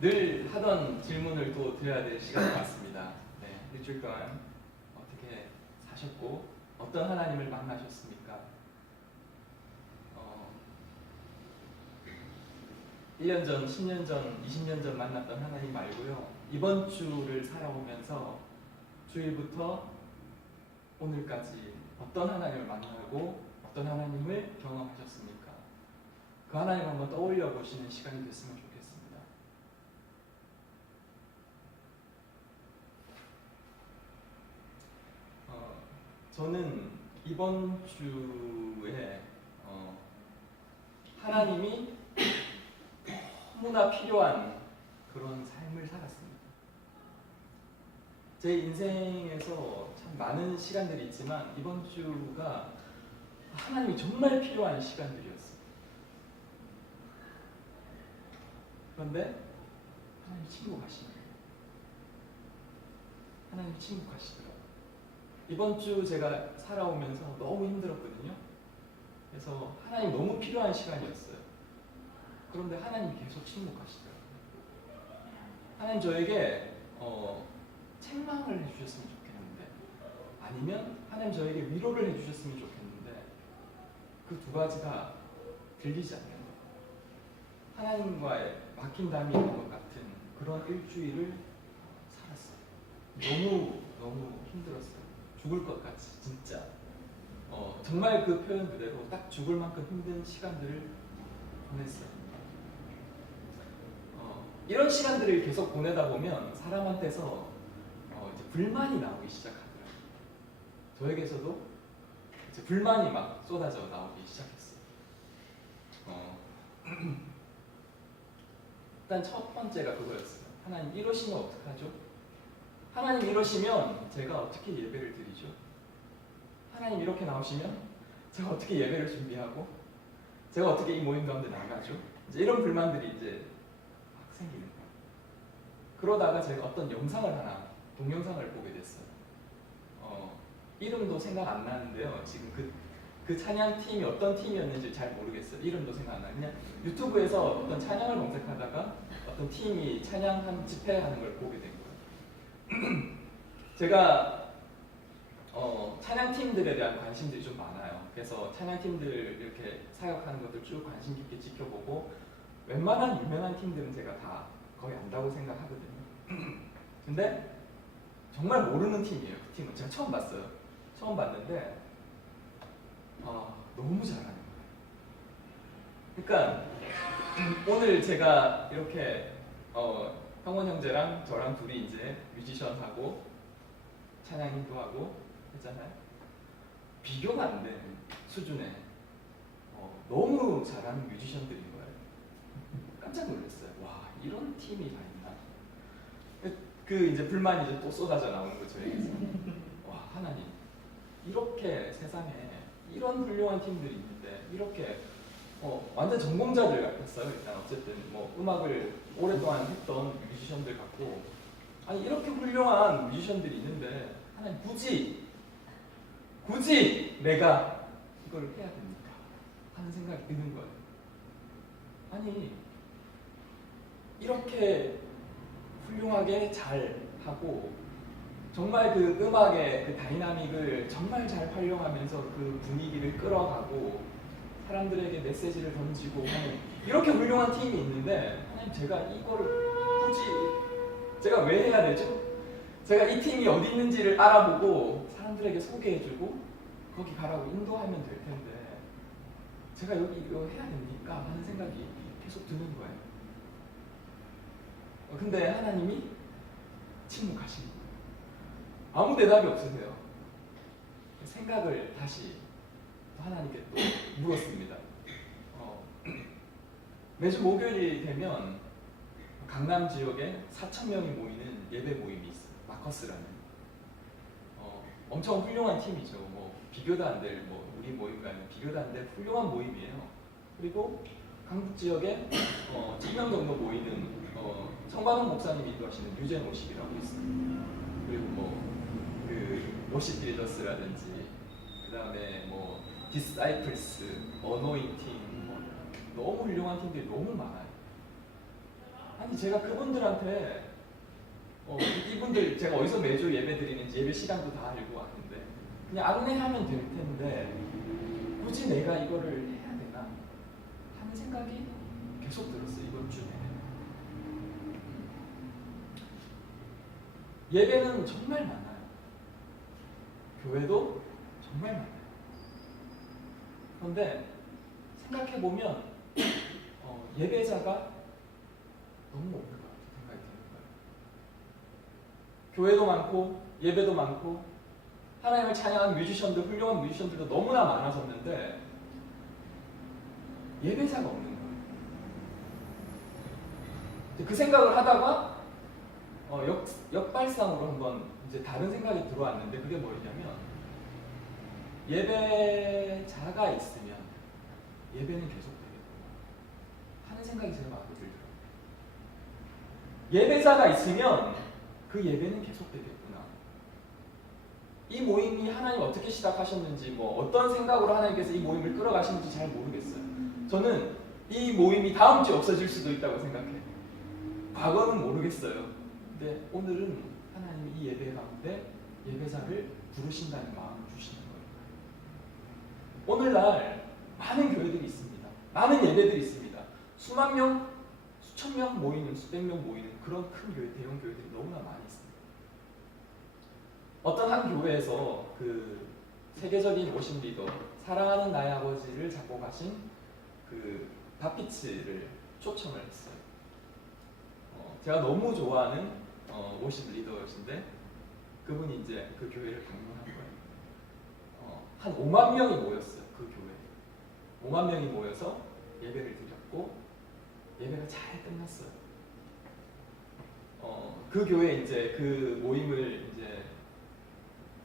늘 하던 질문을 또 드려야 될 시간이 왔습니다. 네, 일주일 동안 어떻게 사셨고 어떤 하나님을 만나셨습니까? 1년 전, 10년 전, 20년 전 만났던 하나님 말고요. 이번 주를 살아오면서 주일부터 오늘까지 어떤 하나님을 만나고 어떤 하나님을 경험하셨습니까? 그 하나님 한번 떠올려 보시는 시간이 됐으면 좋겠습니다. 저는 이번 주에 하나님이 너무나 필요한 그런 삶을 살았습니다. 제 인생에서 참 많은 시간들이 있지만 이번 주가 하나님이 정말 필요한 시간들이었어요. 그런데 하나님이 침묵하시더라고요. 하나님이 침묵하시더라고요. 이번 주 제가 살아오면서 너무 힘들었거든요. 그래서 하나님 너무 필요한 시간이었어요. 그런데 하나님이 계속 침묵하시더라고요. 하나님 저에게 책망을 해주셨으면 좋겠는데, 아니면 하나님 저에게 위로를 해주셨으면 좋겠는데, 그 두 가지가 들리지 않는 거예요. 하나님과의 막힌 담이 있는 것 같은 그런 일주일을 살았어요. 너무 힘들었어요. 죽을 것 같이 진짜. 정말 그 표현 그대로 딱 죽을 만큼 힘든 시간들을 보냈어요. 이런 시간들을 계속 보내다 보면 사람한테서 이제 불만이 나오기 시작하더라고요. 저에게서도 이제 불만이 막 쏟아져 나오기 시작했어요. 일단 첫 번째가 그거였어요. 하나님 이러시면 어떡하죠? 하나님 이러시면 제가 어떻게 예배를 드리죠? 하나님 이렇게 나오시면 제가 어떻게 예배를 준비하고 제가 어떻게 이 모임 가운데 나가죠? 이제 이런 불만들이 이제 막 생기는 거예요. 그러다가 제가 어떤 영상을 하나, 동영상을 보게 됐어요. 이름도 생각 안 나는데요. 지금 그 찬양팀이 어떤 팀이었는지 잘 모르겠어요. 이름도 생각 안 나요. 그냥 유튜브에서 어떤 찬양을 검색하다가 어떤 팀이 찬양한 집회하는 걸 보게 된 거예요. 제가 찬양팀들에 대한 관심들이 좀 많아요. 그래서 찬양팀들 이렇게 사역하는 것들 쭉 관심 깊게 지켜보고 웬만한 유명한 팀들은 제가 다 거의 안다고 생각하거든요. 근데 정말 모르는 팀이에요. 그 팀은 제가 처음 봤어요. 처음 봤는데 너무 잘하는 거예요. 그러니까 오늘 제가 이렇게 형원 형제랑 저랑 둘이 이제 뮤지션하고 찬양인도 하고 했잖아요. 비교가 안 되는 수준의 너무 잘하는 뮤지션들인 거예요. 깜짝 놀랐어요. 와, 이런 팀이 다 있나? 그 이제 불만이 이제 또 쏟아져 나오는 거죠. 저에게서. 와, 하나님, 이렇게 세상에 이런 훌륭한 팀들이 있는데 이렇게 완전 전공자들 같았어요. 일단 어쨌든 뭐 음악을 오랫동안 했던 뮤지션들 같고, 아니 이렇게 훌륭한 뮤지션들이 있는데 하나님 굳이 내가 이걸 해야 됩니까? 하는 생각이 드는 거예요. 아니 이렇게 훌륭하게 잘 하고 정말 그 음악의 그 다이나믹을 정말 잘 활용하면서 그 분위기를 끌어가고 사람들에게 메시지를 던지고 하는 이렇게 훌륭한 팀이 있는데 하나님 제가 이거를 굳이 제가 왜 해야 되죠? 제가 이 팀이 어디 있는지를 알아보고 사람들에게 소개해주고 거기 가라고 인도하면 될 텐데 제가 여기 이거 해야 됩니까? 하는 생각이 계속 드는 거예요. 근데 하나님이 침묵하신 거예요. 아무 대답이 없으세요. 생각을 다시 하나님께 또 물었습니다. 매주 목요일이 되면 강남 지역에 4,000명이 모이는 예배 모임이 있어요. 마커스라는. 엄청 훌륭한 팀이죠. 뭐 비교도 안 될 우리 모임과는 비교도 안 될 훌륭한 모임이에요. 그리고 강북 지역에 1,000명 정도 모이는 청관원 목사님이 인도하시는 뉴젠 워십이라고 있어요. 그리고 그 워십 리더스라든지 그 다음에 디스사이플스, 어노인팅 너무 훌륭한 팀들이 너무 많아요. 아니 아니 제가 그분들한테 이분들 제가 어디서 매주 예배 드리는지 예배 시간도 다 알고 왔는데 그냥 안내하면 될 텐데 굳이 내가 이거를 해야 되나 하는 생각이 계속 들었어요. 이번 주에 예배는 정말 많아요. 교회도 정말 많아요. 그런데 생각해보면 예배자가 너무 없는 것 같아요. 생각이 드는 거예요. 교회도 많고 예배도 많고 하나님을 찬양하는 뮤지션들, 훌륭한 뮤지션들도 너무나 많아졌는데 예배자가 없는 거예요. 그 생각을 하다가 역발상으로 한번 이제 다른 생각이 들어왔는데 그게 뭐였냐면 예배자가 있으면 예배는 계속되겠구나 하는 생각이 제가 마음에 들더라고요. 예배자가 있으면 그 예배는 계속되겠구나. 이 모임이 하나님 어떻게 시작하셨는지 어떤 생각으로 하나님께서 이 모임을 끌어가시는지 잘 모르겠어요. 저는 이 모임이 다음 주에 없어질 수도 있다고 생각해요. 과거는 모르겠어요. 근데 오늘은 하나님이 이 예배 가운데 예배자를 부르신다는 마음을 주시는 거예요. 오늘날 많은 교회들이 있습니다. 많은 예배들이 있습니다. 수만 명, 수천 명 모이는, 수백 명 모이는 그런 큰 교회, 대형 교회들이 너무나 많이 있습니다. 어떤 한 교회에서 그 세계적인 워십 리더, 사랑하는 나의 아버지를 작곡하신 그 바피츠를 초청을 했어요. 제가 너무 좋아하는 워십 리더이신데 그분이 이제 그 교회를 방문한 거예요. 한 5만 명이 모였어요. 그 교회에 5만 명이 모여서 예배를 드렸고 예배가 잘 끝났어요. 그 교회 이제 그 모임을 이제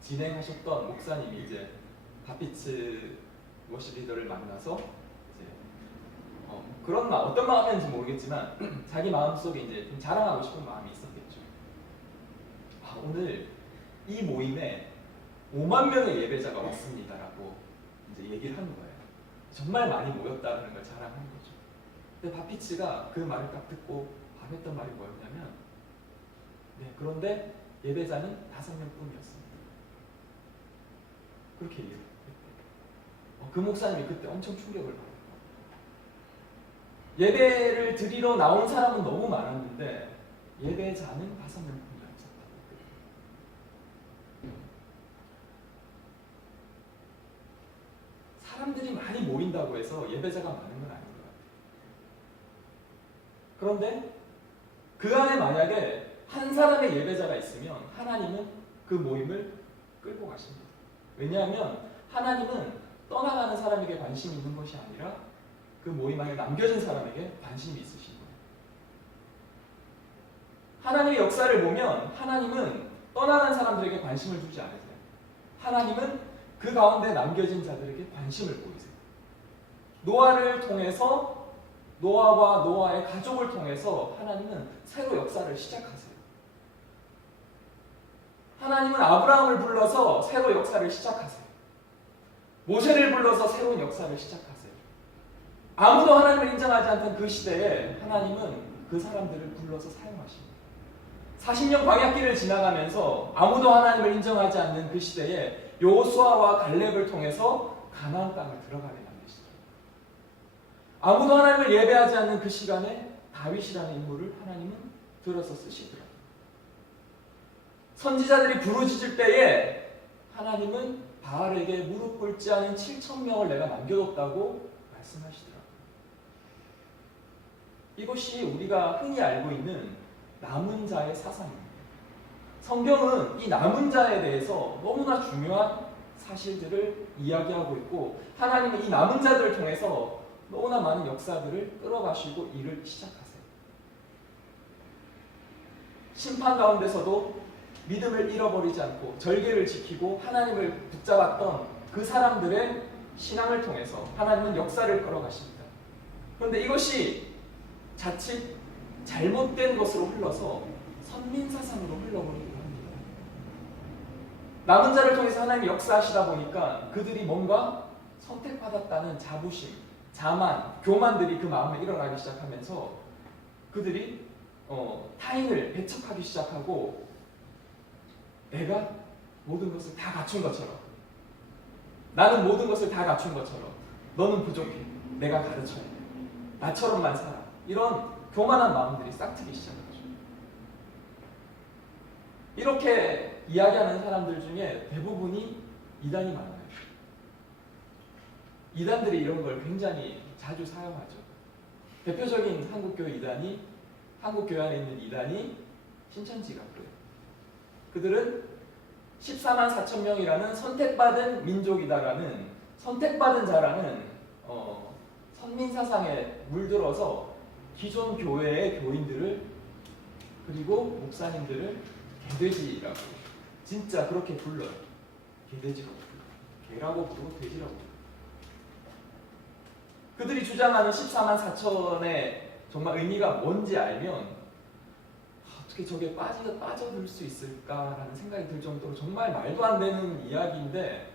진행하셨던 목사님이 이제 바피츠 워십 리더를 만나서 이제 그런 어떤 마음이었는지 모르겠지만 자기 마음속에 이제 좀 자랑하고 싶은 마음이 있었겠죠. 오늘 이 모임에 5만 명의 예배자가 왔습니다라고 이제 얘기를 하는 거예요. 정말 많이 모였다는 걸 자랑하는 거죠. 근데 바피츠가 그 말을 딱 듣고 했던 말이 뭐였냐면 그런데 예배자는 5명뿐이었습니다. 그렇게 얘기를 했대요. 그 목사님이 그때 엄청 충격을 받았어요. 예배를 드리러 나온 사람은 너무 많았는데 예배자는 5명뿐이었다고 했거든요. 사람들이 많이 모인다고 해서 예배자가 많은 건 아닌 것 같아요. 그런데 그 안에 만약에 한 사람의 예배자가 있으면 하나님은 그 모임을 끌고 가십니다. 왜냐하면 하나님은 떠나가는 사람에게 관심이 있는 것이 아니라 그 모임 안에 남겨진 사람에게 관심이 있으신 거예요. 하나님의 역사를 보면 하나님은 떠나간 사람들에게 관심을 두지 않으세요. 하나님은 그 가운데 남겨진 자들에게 관심을 보이세요. 노아를 통해서 노아와 노아의 가족을 통해서 하나님은 새로 역사를 시작하세요. 하나님은 아브라함을 불러서 새로 역사를 시작하세요. 모세를 불러서 새로운 역사를 시작하세요. 아무도 하나님을 인정하지 않던 그 시대에 하나님은 그 사람들을 불러서 사용하십니다. 40년 광야길을 지나가면서 아무도 하나님을 인정하지 않는 그 시대에 여호수아와 갈렙을 통해서 가나안 땅을 들어가게 만드시죠. 아무도 하나님을 예배하지 않는 그 시간에 다윗이라는 인물을 하나님은 들어서 쓰시더라고요. 선지자들이 부르짖을 때에 하나님은 바알에게 무릎 꿇지 않은 7,000명을 내가 남겨뒀다고 말씀하시더라고요. 이것이 우리가 흔히 알고 있는 남은 자의 사상입니다. 성경은 이 남은 자에 대해서 너무나 중요한 사실들을 이야기하고 있고 하나님은 이 남은 자들을 통해서 너무나 많은 역사들을 끌어가시고 일을 시작하세요. 심판 가운데서도 믿음을 잃어버리지 않고 절개를 지키고 하나님을 붙잡았던 그 사람들의 신앙을 통해서 하나님은 역사를 끌어가십니다. 그런데 이것이 자칫 잘못된 것으로 흘러서 선민사상으로 흘러버리기도 합니다. 남은 자를 통해서 하나님이 역사하시다 보니까 그들이 뭔가 선택받았다는 자부심, 자만, 교만들이 그 마음에 일어나기 시작하면서 그들이 타인을 배척하기 시작하고 내가 모든 것을 다 갖춘 것처럼, 나는 모든 것을 다 갖춘 것처럼 너는 부족해, 내가 가르쳐야 돼, 나처럼만 살아, 이런 교만한 마음들이 싹트기 시작하죠. 이렇게 이야기하는 사람들 중에 대부분이 이단이 많아요. 이단들이 이런 걸 굉장히 자주 사용하죠. 대표적인 한국교회 이단이, 한국교회 안에 있는 이단이 신천지갑교회. 그들은 14만 4천 명이라는 선택받은 민족이다라는, 선택받은 자라는 선민사상에 물들어서 기존 교회의 교인들을, 그리고 목사님들을 개돼지라고, 진짜 그렇게 불러요. 개돼지라고 불러요. 개라고 부르고 돼지라고 불러요. 그들이 주장하는 14만 4천의 정말 의미가 뭔지 알면 어떻게 저게 빠져들 수 있을까라는 생각이 들 정도로 정말 말도 안 되는 이야기인데,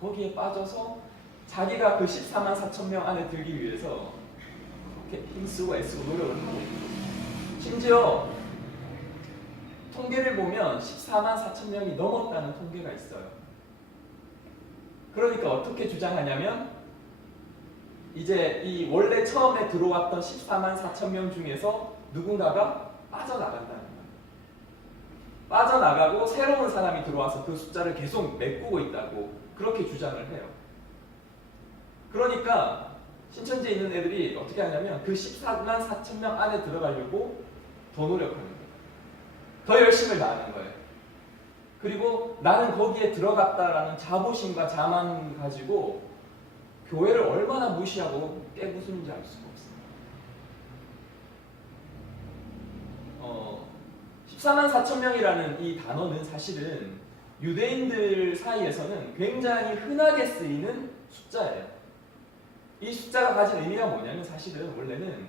거기에 빠져서 자기가 그 14만 4천 명 안에 들기 위해서 그렇게 힘쓰고 애쓰고 노력을 하고 있는, 심지어 통계를 보면 14만 4천 명이 넘었다는 통계가 있어요. 그러니까 어떻게 주장하냐면, 이제 이 원래 처음에 들어왔던 14만 4천 명 중에서 누군가가 빠져나간다는 거예요. 빠져나가고 새로운 사람이 들어와서 그 숫자를 계속 메꾸고 있다고 그렇게 주장을 해요. 그러니까 신천지에 있는 애들이 어떻게 하냐면 그 14만 4천 명 안에 들어가려고 더 노력하는 거예요. 더 열심을 다하는 거예요. 그리고 나는 거기에 들어갔다라는 자부심과 자만 가지고 교회를 얼마나 무시하고 깨부수는지 알 수가 없습니다. 14만 4천 명이라는 이 단어는 사실은 유대인들 사이에서는 굉장히 흔하게 쓰이는 숫자예요. 이 숫자가 가진 의미가 뭐냐면, 사실은 원래는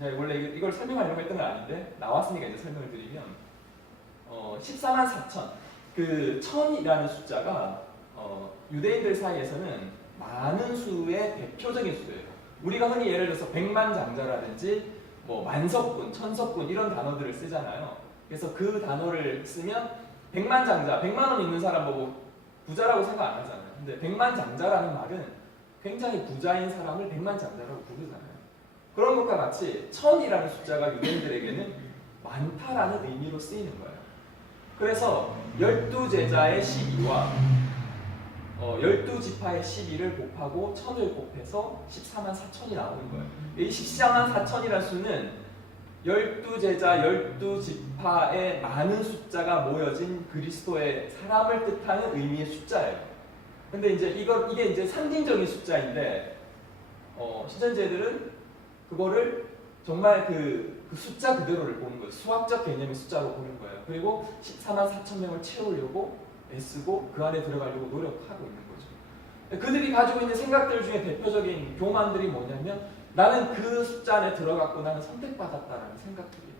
원래 이걸 설명하려고 했던 건 아닌데 나왔으니까 이제 설명을 드리면, 14만 4천, 그 1000이라는 숫자가 유대인들 사이에서는 많은 수의 대표적인 수예요. 우리가 흔히 예를 들어서 백만장자라든지 뭐 만석군, 천석군 이런 단어들을 쓰잖아요. 그래서 그 단어를 쓰면 백만장자, 100만 원 있는 사람 보고 부자라고 생각 안 하잖아요. 근데 백만장자라는 말은 굉장히 부자인 사람을 백만장자라고 부르잖아요. 그런 것과 같이 1000이라는 숫자가 유대인들에게는 많다라는 의미로 쓰이는 거예요. 그래서 12제자의 12와 12지파의 12를 곱하고 1000을 곱해서 14만 4천이 나오는 거예요. 이 14만 4천이라는 수는 12제자, 12지파의 많은 숫자가 모여진 그리스도의 사람을 뜻하는 의미의 숫자예요. 근데 이제 이게 이제 상징적인 숫자인데, 신천지 애들은 그거를 정말 그 숫자 그대로를 보는 거예요. 수학적 개념의 숫자로 보는 거예요. 그리고 14만 4천 명을 채우려고 애쓰고 그 안에 들어가려고 노력하고 있는 거죠. 그들이 가지고 있는 생각들 중에 대표적인 교만들이 뭐냐면, 나는 그 숫자 안에 들어갔고 나는 선택받았다라는 생각들이에요.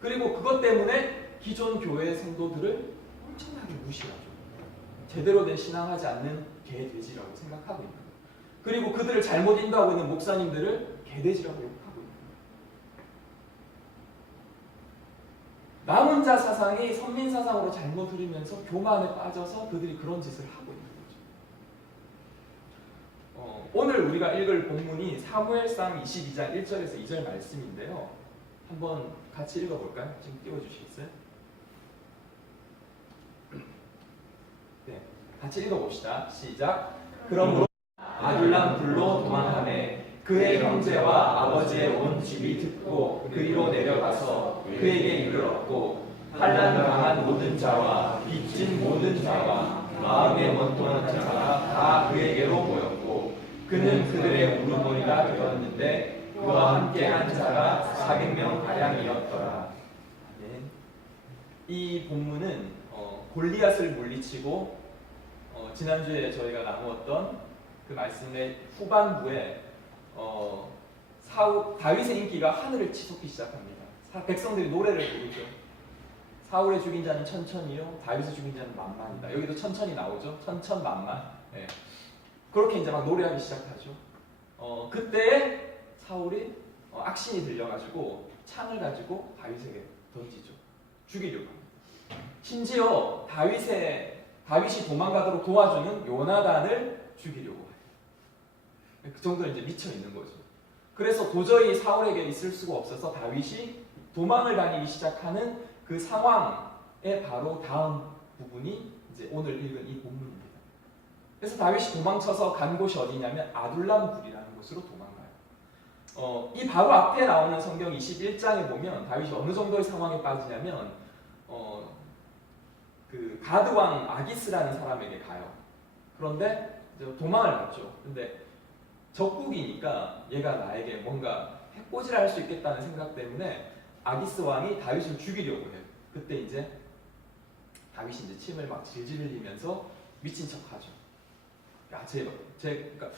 그리고 그것 때문에 기존 교회 성도들을 엄청나게 무시하죠. 제대로 된 신앙하지 않는 개돼지라고 생각하고 있는 거예요. 그리고 그들을 잘못 인도하고 있는 목사님들을 개돼지라고 욕하고 있는 거예요. 나 혼자 사상이 선민사상으로 잘못 흐르면서 교만에 빠져서 그들이 그런 짓을 하고 있는 거죠. 오늘 우리가 읽을 본문이 사무엘상 22장 1절에서 2절 말씀인데요. 한번 같이 읽어볼까요? 지금 띄워주시겠어요? 네, 같이 읽어봅시다. 시작. 그러므로 아둘람 불로 도망하매 그의 형제와 아버지의 온 집이 듣고 그리로 내려가서 그에게 이르렀고, 환난 당한 모든 자와 빚진 모든 자와 마음에 원통한 자가 다 그에게로 모였고, 그는 그들의 우두머리가 되었는데 그와 함께 한 자가 400명 가량이었더라. 이 본문은 골리앗을 물리치고 지난주에 저희가 나누었던 그 말씀의 후반부에 다윗의 인기가 하늘을 치솟기 시작합니다. 백성들이 노래를 부르죠. 사울의 죽인 자는 천천히요, 다윗의 죽인 자는 만만이다. 여기도 천천히 나오죠. 천천만만. 네. 그렇게 이제 막 노래하기 시작하죠. 그때 사울이 악신이 들려가지고 창을 가지고 다윗에게 던지죠. 죽이려고 합니다. 심지어 다윗이 도망가도록 도와주는 요나단을 죽이려고 해요. 그 정도로 이제 미쳐 있는 거죠. 그래서 도저히 사울에게 있을 수가 없어서 다윗이 도망을 다니기 시작하는 그 상황의 바로 다음 부분이 이제 오늘 읽은 이 본문입니다. 그래서 다윗이 도망쳐서 간 곳이 어디냐면 아둘람 굴이라는 곳으로 도망가요. 이 바로 앞에 나오는 성경 21장에 보면 다윗이 어느 정도의 상황에 빠지냐면 그 가드 왕 아기스라는 사람에게 가요. 그런데 이제 도망을 갔죠. 근데 적국이니까 얘가 나에게 뭔가 해코지를 할 수 있겠다는 생각 때문에 아기스 왕이 다윗을 죽이려고 해요. 그때 이제 다윗이 이제 침을 막 질질 흘리면서 미친 척하죠. 야, 그러니까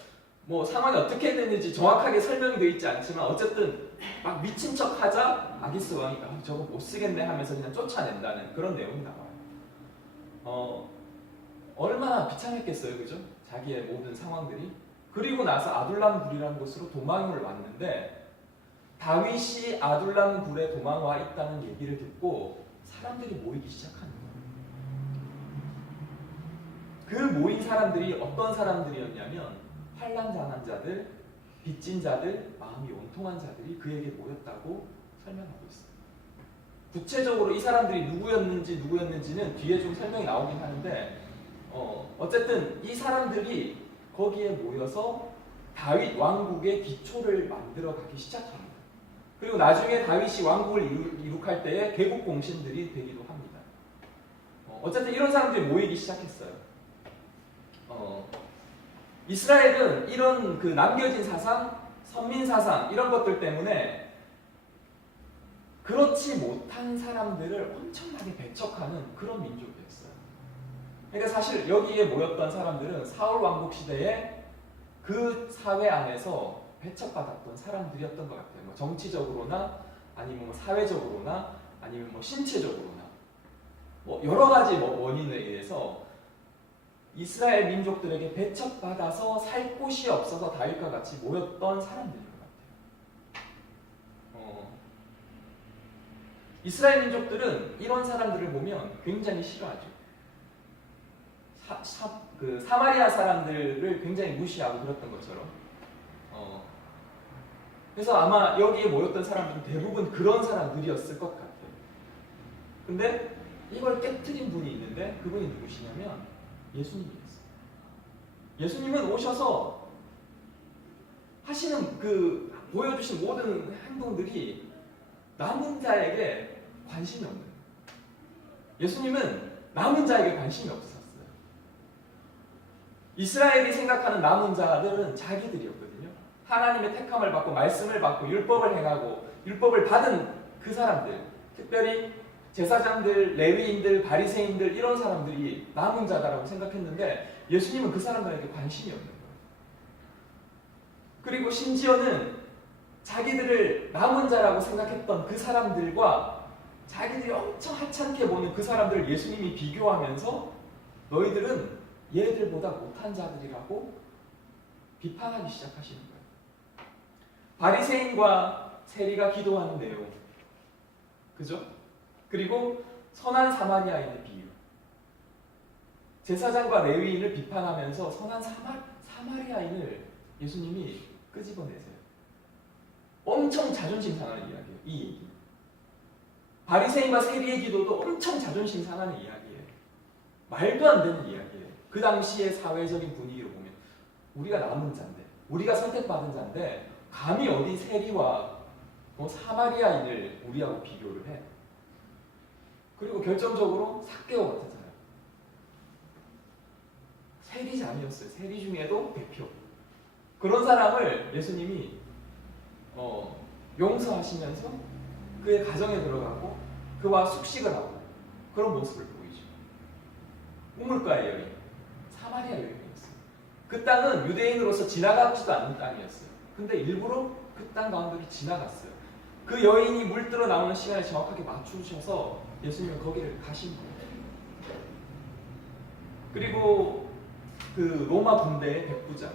뭐 상황이 어떻게 됐는지 정확하게 설명이 되어 있지 않지만 어쨌든 막 미친 척하자 아기스 왕이 저거 못 쓰겠네 하면서 그냥 쫓아낸다는 그런 내용이 나와요. 얼마나 비참했겠어요, 그죠? 자기의 모든 상황들이. 그리고 나서 아둘람 굴이라는 곳으로 도망을 왔는데 다윗이 아둘람 굴에 도망와 있다는 얘기를 듣고 사람들이 모이기 시작하는 거예요. 그 모인 사람들이 어떤 사람들이었냐면 환난당한 자들, 빚진 자들, 마음이 온통한 자들이 그에게 모였다고 설명하고 있어요. 구체적으로 이 사람들이 누구였는지는 뒤에 좀 설명이 나오긴 하는데 어쨌든 이 사람들이 거기에 모여서 다윗 왕국의 기초를 만들어 가기 시작합니다. 그리고 나중에 다윗이 왕국을 이룩할 때에 개국 공신들이 되기도 합니다. 어쨌든 이런 사람들이 모이기 시작했어요. 이스라엘은 이런 그 남겨진 사상, 선민 사상 이런 것들 때문에 그렇지 못한 사람들을 엄청나게 배척하는 그런 민족이었어요. 그러니까 사실 여기에 모였던 사람들은 사울 왕국 시대에 그 사회 안에서 배척받았던 사람들이었던 것 같아요. 뭐 정치적으로나 아니면 뭐 사회적으로나 아니면 뭐 신체적으로나 뭐 여러 가지 원인에 의해서 이스라엘 민족들에게 배척받아서 살 곳이 없어서 다윗과 같이 모였던 사람들인 것 같아요. 이스라엘 민족들은 이런 사람들을 보면 굉장히 싫어하죠. 그 사마리아 사람들을 굉장히 무시하고 그랬던 것처럼. 그래서 아마 여기에 모였던 사람들은 대부분 그런 사람들이었을 것 같아요. 근데 이걸 깨트린 분이 있는데 그분이 누구시냐면 예수님이었어요. 예수님은 오셔서 하시는 그 보여주신 모든 행동들이 남은 자에게 관심이 없는 거예요. 예수님은 남은 자에게 관심이 없었어요. 이스라엘이 생각하는 남은 자들은 자기들이었거든요. 하나님의 택함을 받고 말씀을 받고 율법을 행하고 율법을 받은 그 사람들, 특별히 제사장들, 레위인들, 바리새인들 이런 사람들이 남은 자다라고 생각했는데 예수님은 그 사람들에게 관심이 없는 거예요. 그리고 심지어는 자기들을 남은 자라고 생각했던 그 사람들과 자기들이 엄청 하찮게 보는 그 사람들을 예수님이 비교하면서 너희들은 얘들보다 못한 자들이라고 비판하기 시작하시는 거예요. 바리새인과 세리가 기도하는 내용, 그죠? 그리고 선한 사마리아인의 비유, 제사장과 레위인을 비판하면서 선한 사마리아인을 예수님이 끄집어내세요. 엄청 자존심 상하는 이야기예요. 이 얘기. 바리새인과 세리의 기도도 엄청 자존심 상하는 이야기예요. 말도 안 되는 이야기예요. 그 당시의 사회적인 분위기를 보면 우리가 남은 자인데, 우리가 선택받은 자인데 감히 어디 세리와 사마리아인을 우리하고 비교를 해. 그리고 결정적으로 삭개오 같은 사람, 세리장이었어요. 세리 중에도 대표. 그런 사람을 예수님이 용서하시면서 그의 가정에 들어가고 그와 숙식을 하고 그런 모습을 보이죠. 우물가의 여인, 사마리아 여인이었어요. 그 땅은 유대인으로서 지나가지도 않는 땅이었어요. 근데 일부러 그 땅 가운데로 지나갔어요. 그 여인이 물들어 나오는 시간에 정확하게 맞추셔서 예수님은 거기를 가신 거예요. 그리고 그 로마 군대의 백부장,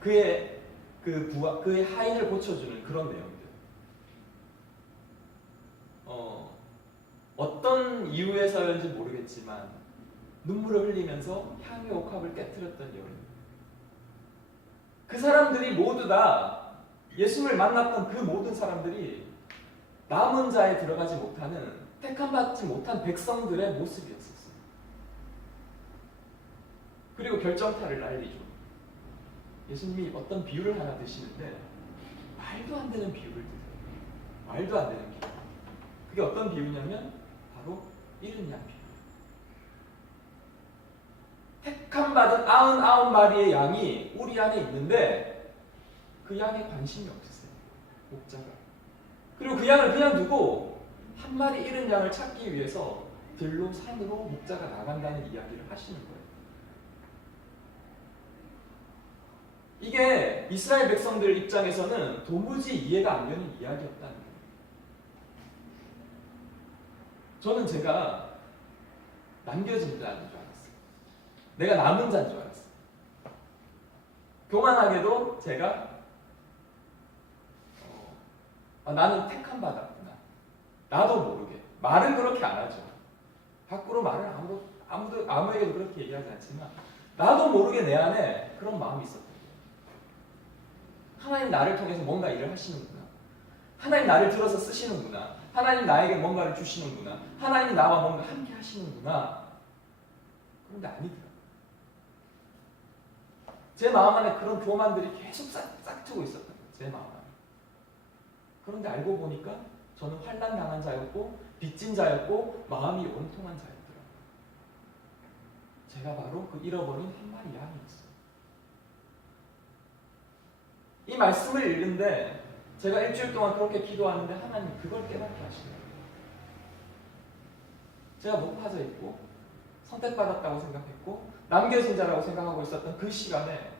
그의 하인을 고쳐주는 그런 내용들. 이유에서였는지 모르겠지만 눈물을 흘리면서 향유의 옥합을 깨뜨렸던 여인. 그 사람들이 모두 다 예수를 만났던 그 모든 사람들이 남은 자에 들어가지 못하는 택함받지 못한 백성들의 모습이었었어요. 그리고 결정타를 날리죠. 예수님이 어떤 비유를 하나 드시는데 말도 안 되는 비유를 드세요. 말도 안 되는 비유. 그게 어떤 비유냐면 바로 잃은 양 비유. 택함받은 99마리의 양이 우리 안에 있는데 그 양에 관심이 없으세요. 목자가. 그리고 그 양을 그냥 두고 한 마리 잃은 양을 찾기 위해서 들로 산으로 목자가 나간다는 이야기를 하시는 거예요. 이게 이스라엘 백성들 입장에서는 도무지 이해가 안 되는 이야기였다는 거예요. 저는 제가 남겨진 자인 줄 알았어요. 내가 남은 자인 줄 알았어요. 교만하게도 제가 나는 택함 받았구나. 나도 모르게. 말은 그렇게 안 하죠. 밖으로 말을 아무에게도 그렇게 얘기하지 않지만 나도 모르게 내 안에 그런 마음이 있었던 거예요. 하나님 나를 통해서 뭔가 일을 하시는구나. 하나님 나를 들어서 쓰시는구나. 하나님 나에게 뭔가를 주시는구나. 하나님 나와 뭔가 함께 하시는구나. 그런데 아니더라고요. 제 마음 안에 그런 교만들이 계속 싹트고 있었던 거예요. 제 마음 안에. 그런데 알고 보니까 저는 환난 당한 자였고 빚진 자였고 마음이 원통한 자였더라고요. 제가 바로 그 잃어버린 한 마리 양이었어요. 이 말씀을 읽는데 제가 일주일 동안 그렇게 기도하는데 하나님 그걸 깨닫게 하시더라고요. 제가 못 빠져 있고 선택받았다고 생각했고 남겨진 자라고 생각하고 있었던 그 시간에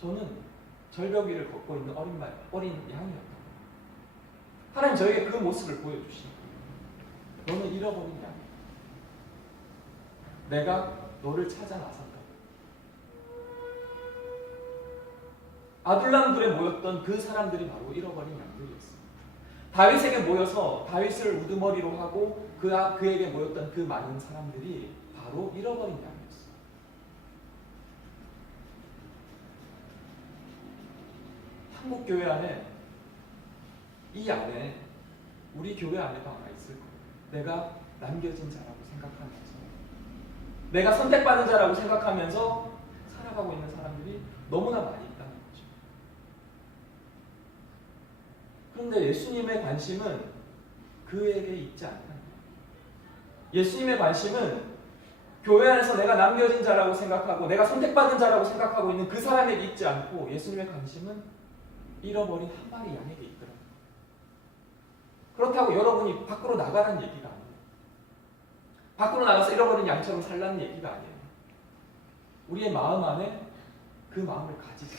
저는 절벽 위를 걷고 있는 어린 양이었던 거예요. 하나님 저에게 그 모습을 보여주시는 거예요. 너는 잃어버린 양이야. 내가 너를 찾아 나선다. 아둘람굴에 모였던 그 사람들이 바로 잃어버린 양들이었어요. 다윗에게 모여서 다윗을 우두머리로 하고 그에게 모였던 그 많은 사람들이 바로 잃어버린 양이었어요. 한국교회 안에 이 안에 우리 교회 안에도 하나 있을 거예요. 내가 남겨진 자라고 생각하면서 내가 선택받은 자라고 생각하면서 살아가고 있는 사람들이 너무나 많이 있다는 거죠. 그런데 예수님의 관심은 그에게 있지 않다는 거예요. 예수님의 관심은 교회 안에서 내가 남겨진 자라고 생각하고 내가 선택받은 자라고 생각하고 있는 그 사람에게 있지 않고 예수님의 관심은 잃어버린 한 마리 양에게 있더라고요. 그렇다고 여러분이 밖으로 나가라는 얘기가 아니에요. 밖으로 나가서 잃어버린 양처럼 살라는 얘기가 아니에요. 우리의 마음 안에 그 마음을 가지자.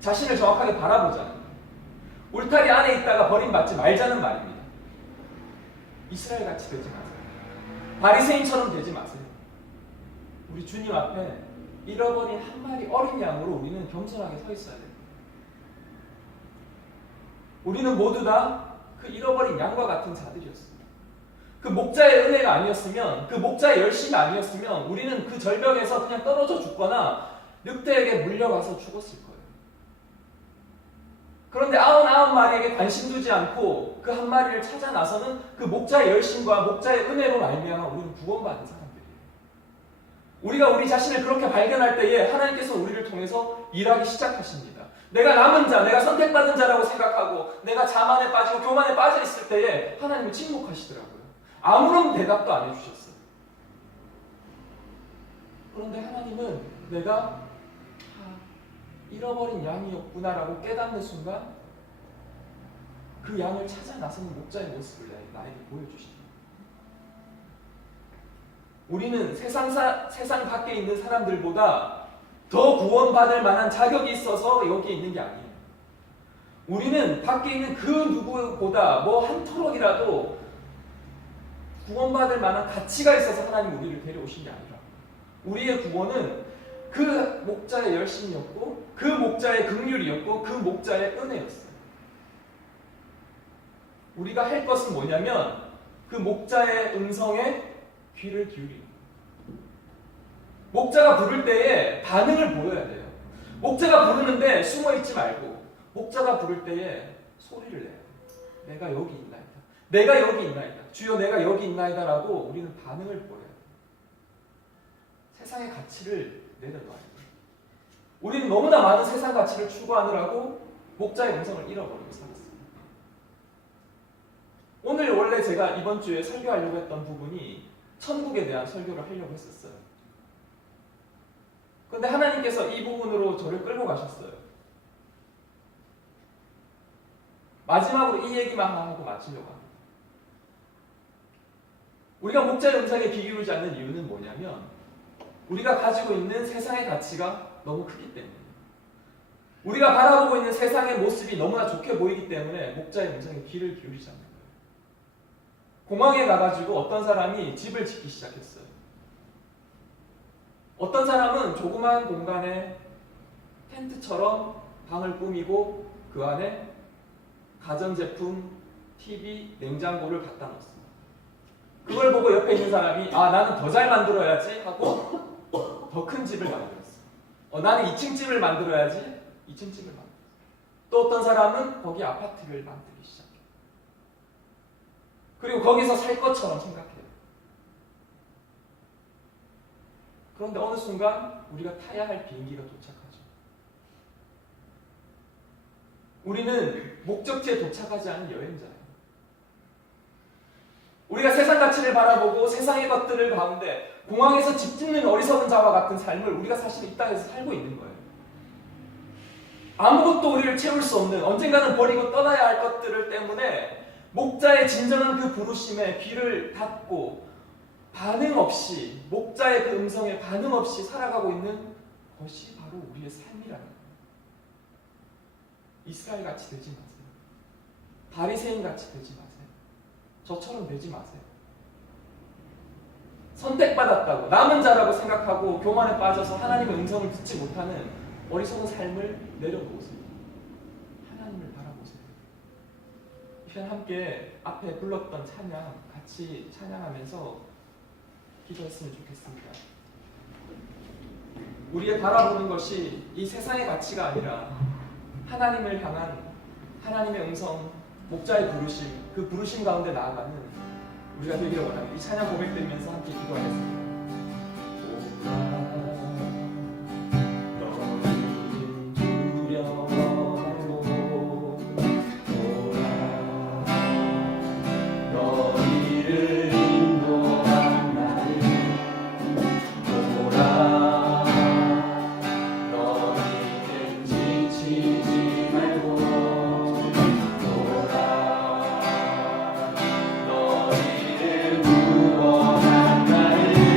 자신을 정확하게 바라보자. 울타리 안에 있다가 버림받지 말자는 말입니다. 이스라엘같이 되지 마세요. 바리새인처럼 되지 마세요. 우리 주님 앞에 잃어버린 한 마리 어린 양으로 우리는 겸손하게 서 있어야 됩니다. 우리는 모두 다 그 잃어버린 양과 같은 자들이었습니다. 그 목자의 은혜가 아니었으면, 그 목자의 열심이 아니었으면 우리는 그 절벽에서 그냥 떨어져 죽거나 늑대에게 물려가서 죽었을 거예요. 그런데 99마리에게 관심 두지 않고 그 한 마리를 찾아 나서는 그 목자의 열심과 목자의 은혜로 말미암아 우리는 구원받은 사람들이에요. 우리가 우리 자신을 그렇게 발견할 때에 하나님께서 우리를 통해서 일하기 시작하십니다. 내가 남은 자, 내가 선택받은 자라고 생각하고 내가 자만에 빠지고 교만에 빠져 있을 때에 하나님은 침묵하시더라고요. 아무런 대답도 안 해주셨어요. 그런데 하나님은 내가 잃어버린 양이었구나라고 깨닫는 순간 그 양을 찾아 나서는 목자의 모습을 나에게 보여주시죠. 우리는 세상 밖에 있는 사람들보다 더 구원받을 만한 자격이 있어서 여기에 있는 게 아니에요. 우리는 밖에 있는 그 누구보다 한 터럭이라도 구원받을 만한 가치가 있어서 하나님 우리를 데려오신 게 아니라 우리의 구원은 그 목자의 열심이었고 그 목자의 긍휼이었고 그 목자의 은혜였어요. 우리가 할 것은 뭐냐면 그 목자의 음성에 귀를 기울이는 거예요. 목자가 부를 때에 반응을 보여야 돼요. 목자가 부르는데 숨어있지 말고 목자가 부를 때에 소리를 내야 돼요. 내가 여기 있나이다. 내가 여기 있나이다. 주여 내가 여기 있나이다 라고 우리는 반응을 보여야 돼요. 세상의 가치를 내려놔야 돼요. 우리는 너무나 많은 세상 가치를 추구하느라고 목자의 음성을 잃어버리고 살았어요. 오늘 원래 제가 이번 주에 설교하려고 했던 부분이 천국에 대한 설교를 하려고 했었어요. 그런데 하나님께서 이 부분으로 저를 끌고 가셨어요. 마지막으로 이 얘기만 하고 마치려고 합니다. 우리가 목자의 음성에 귀 기울이지 않는 이유는 뭐냐면 우리가 가지고 있는 세상의 가치가 너무 크기 때문이에요. 우리가 바라보고 있는 세상의 모습이 너무나 좋게 보이기 때문에 목자의 음성에 귀를 기울이지 않는 거예요. 공항에 가가지고 어떤 사람이 집을 짓기 시작했어요. 어떤 사람은 조그만 공간에 텐트처럼 방을 꾸미고 그 안에 가전제품, TV, 냉장고를 갖다 놓았어요. 그걸 보고 옆에 있는 사람이 나는 더 잘 만들어야지 하고 더 큰 집을 만들었어. 나는 2층 집을 만들어야지 2층 집을 만들었어. 또 어떤 사람은 거기 아파트를 만들기 시작해요. 그리고 거기서 살 것처럼 생각해요. 그런데 어느 순간 우리가 타야 할 비행기가 도착하죠. 우리는 목적지에 도착하지 않은 여행자예요. 우리가 세상 가치를 바라보고 세상의 것들을 가운데 공항에서 집 짓는 어리석은 자와 같은 삶을 우리가 사실 이 땅에서 살고 있는 거예요. 아무것도 우리를 채울 수 없는 언젠가는 버리고 떠나야 할 것들을 때문에 목자의 진정한 그 부르심에 귀를 닫고 반응 없이 목자의 그 음성에 반응 없이 살아가고 있는 것이 바로 우리의 삶이라는 거예요. 이스라엘 같이 되지 마세요. 바리새인 같이 되지 마세요. 저처럼 되지 마세요. 선택받았다고 남은 자라고 생각하고 교만에 빠져서 하나님의 음성을 듣지 못하는 어리석은 삶을 내려놓으세요. 하나님을 바라보세요. 이 시간 함께 앞에 불렀던 찬양 같이 찬양하면서 기도했으면 좋겠습니다. 우리의 바라보는 것이 이 세상의 가치가 아니라 하나님을 향한 하나님의 음성, 목자의 부르심, 그 부르심 가운데 나아가는 우리가 되기를 원합니다. 이 찬양 고백드리면서 함께 기도하겠습니다. 구원한 나를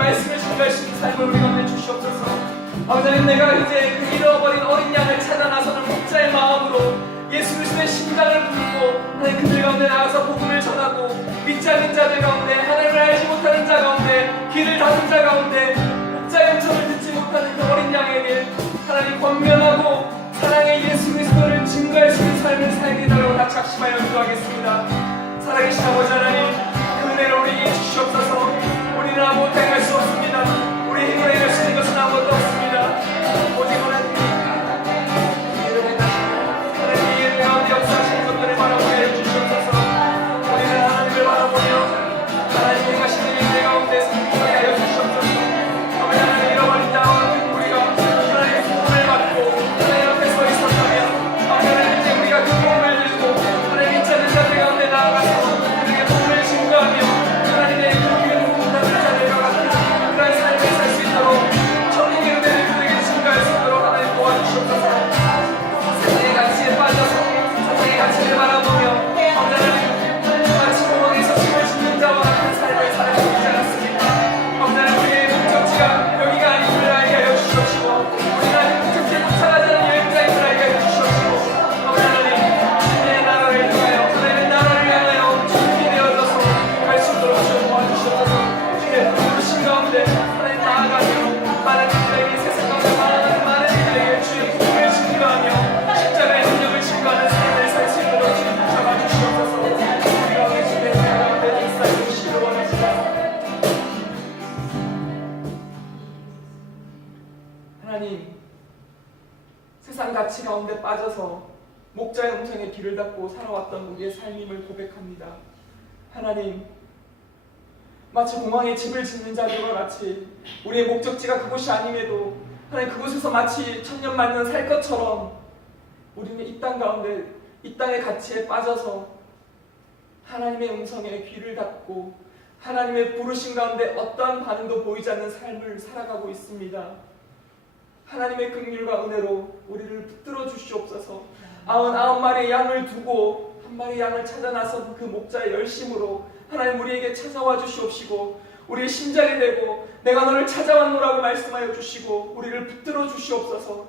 말씀을 증거할 수 있는 삶을 우리 가운데 주시옵소서. 아버지 하나님, 내가 이제 그 잃어버린 어린 양을 찾아 나서는 목자의 마음으로 예수 그리스도의 심장을 부르고 하나님 그들 가운데 나가서 복음을 전하고 믿지 않는 자들 가운데, 하나님을 알지 못하는 자 가운데, 귀를 닫은 자 가운데 목자의 음성을 듣지 못하는 그 어린 양에게 하나님 권면하고 사랑의 예수 그리스도를 증거할 수 있는 삶을 살게 해달라고 다 작심하여 기도하겠습니다. 살아계신 아버지 하나님, 그 은혜를 우리에게 주시옵소서. 우리는 아무것도 행할 수 없습니다. 우리 힘으로 행할 수 있는 것은 아무것도 없습니다. 오직 하나님이 이해를 행하시고 하나님이 이해를 가운데 역사하시는 것들을 바라보게 해주시옵소서. 우리는 하나님을 바라보며 하나님 행하시는 일들 가운데 성공하게 하여 주시옵소서. 아버지 하나님, 잃어버린 자와 같은 우리가 하나님의 도움을 받고 하나님 앞에 서 있었다면, 아버지 하나님, 이제 우리가 그 도움을 들고 하나님 믿지 않는 자들 가운데 나아가서 우리에게 도움을 증거하며 하나님의 그 귀를 닫는 자들과 같은 그런 삶을 살 수 있도록 천국의 은혜를 그들에게 증거할 수 있도록 하나님 도와주시옵소서. 세상의 가치에 빠져서 세상의 가치를 바라보며 아버지 하나님, 마치 공항에서 짐을 짓는 자와 같은 삶을 살아가고 있지 않았습니까? 아버지 하나님, 우리의 목적지가 여기가 아님을 알게 하여 주시옵시고 우리는 아직 목적지에 도착하지 않은 여행자인 줄 알게 하여 주시옵시고 아버지 하나님, 주님의 나라를 향하여 하나님의 나라를 향하여 주님이 되어져서 갈 수 있도록 주여 도와주시옵소서. 주님의 부르신 가운데 하나님 나아가며 많은 이들에게, 세상 가운데 많은 이들에게 주의 복음을 증거하며 십자가의 능력을 증거하는 삶을 살 수 있도록 주님 잡아주시옵소서. 우리 가운데 주님의 은혜 가운데 역사해 주시기를 원합니다. 하나님, 세상 가치 가운데 빠져서 목자의 음성에 귀를 닫고 살아왔던 우리의 삶임을 고백합니다. 하나님, 마치 공항에 집을 짓는 자들과 같이 우리의 목적지가 그곳이 아님에도 하나님 그곳에서 마치 천년만년 살 것처럼 우리는 이 땅 가운데, 이 땅의 가치에 빠져서 하나님의 음성에 귀를 닫고 하나님의 부르심 가운데 어떠한 반응도 보이지 않는 삶을 살아가고 있습니다. 하나님의 긍휼과 은혜로 우리를 붙들어 주시옵소서. 99마리의 양을 두고 한 마리의 양을 찾아 나선 그 목자의 열심으로 하나님 우리에게 찾아와 주시옵시고 우리의 심장이 되고 내가 너를 찾아왔노라고 말씀하여 주시고 우리를 붙들어 주시옵소서.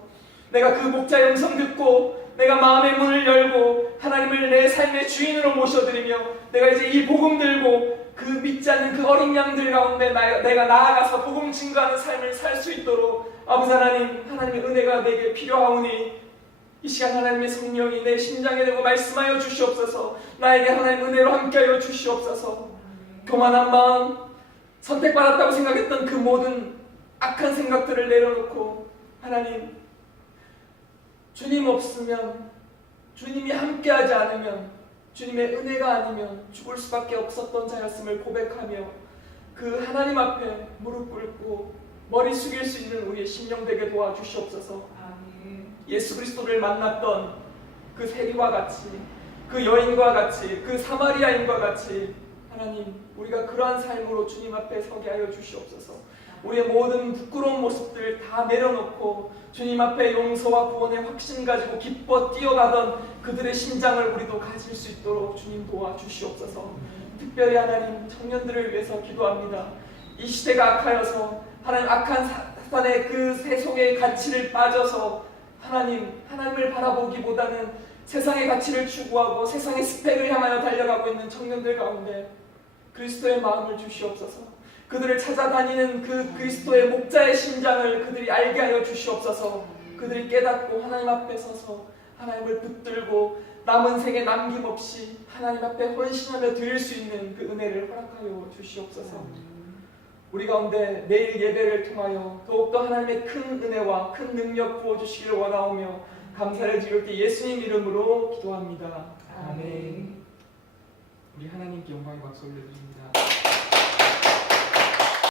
내가 그 목자의 음성 듣고 내가 마음의 문을 열고 하나님을 내 삶의 주인으로 모셔드리며 내가 이제 이 복음 들고 그 믿지 않는 그 어린 양들 가운데 내가 나아가서 복음 증거하는 삶을 살 수 있도록 아버지 하나님, 하나님의 은혜가 내게 필요하오니 이 시간 하나님의 성령이 내 심장에 대고 말씀하여 주시옵소서. 나에게 하나님 은혜로 함께하여 주시옵소서. 교만한 마음, 선택받았다고 생각했던 그 모든 악한 생각들을 내려놓고 하나님, 주님 없으면, 주님이 함께하지 않으면, 주님의 은혜가 아니면 죽을 수밖에 없었던 자였음을 고백하며 그 하나님 앞에 무릎 꿇고 머리 숙일 수 있는 우리의 심령 되게 도와주시옵소서. 예수 그리스도를 만났던 그 세리와 같이, 그 여인과 같이, 그 사마리아인과 같이 하나님, 우리가 그러한 삶으로 주님 앞에 서게 하여 주시옵소서. 우리의 모든 부끄러운 모습들 다 내려놓고 주님 앞에 용서와 구원의 확신 가지고 기뻐 뛰어가던 그들의 심장을 우리도 가질 수 있도록 주님 도와주시옵소서. 특별히 하나님, 청년들을 위해서 기도합니다. 이 시대가 악하여서 하나님 악한 사탄의 그 세속의 가치를 빠져서 하나님을 바라보기보다는 세상의 가치를 추구하고 세상의 스펙을 향하여 달려가고 있는 청년들 가운데 그리스도의 마음을 주시옵소서. 그들을 찾아다니는 그 그리스도의 목자의 심장을 그들이 알게 하여 주시옵소서. 그들이 깨닫고 하나님 앞에 서서 하나님을 붙들고 남은 생에 남김없이 하나님 앞에 헌신하며 드릴 수 있는 그 은혜를 허락하여 주시옵소서. 우리 가운데 내일 예배를 통하여 더욱더 하나님의 큰 은혜와 큰 능력 부어주시기를 원하오며 감사를 드릴 때 예수님 이름으로 기도합니다. 아멘. 우리 하나님께 영광의 박수 올려드립니다.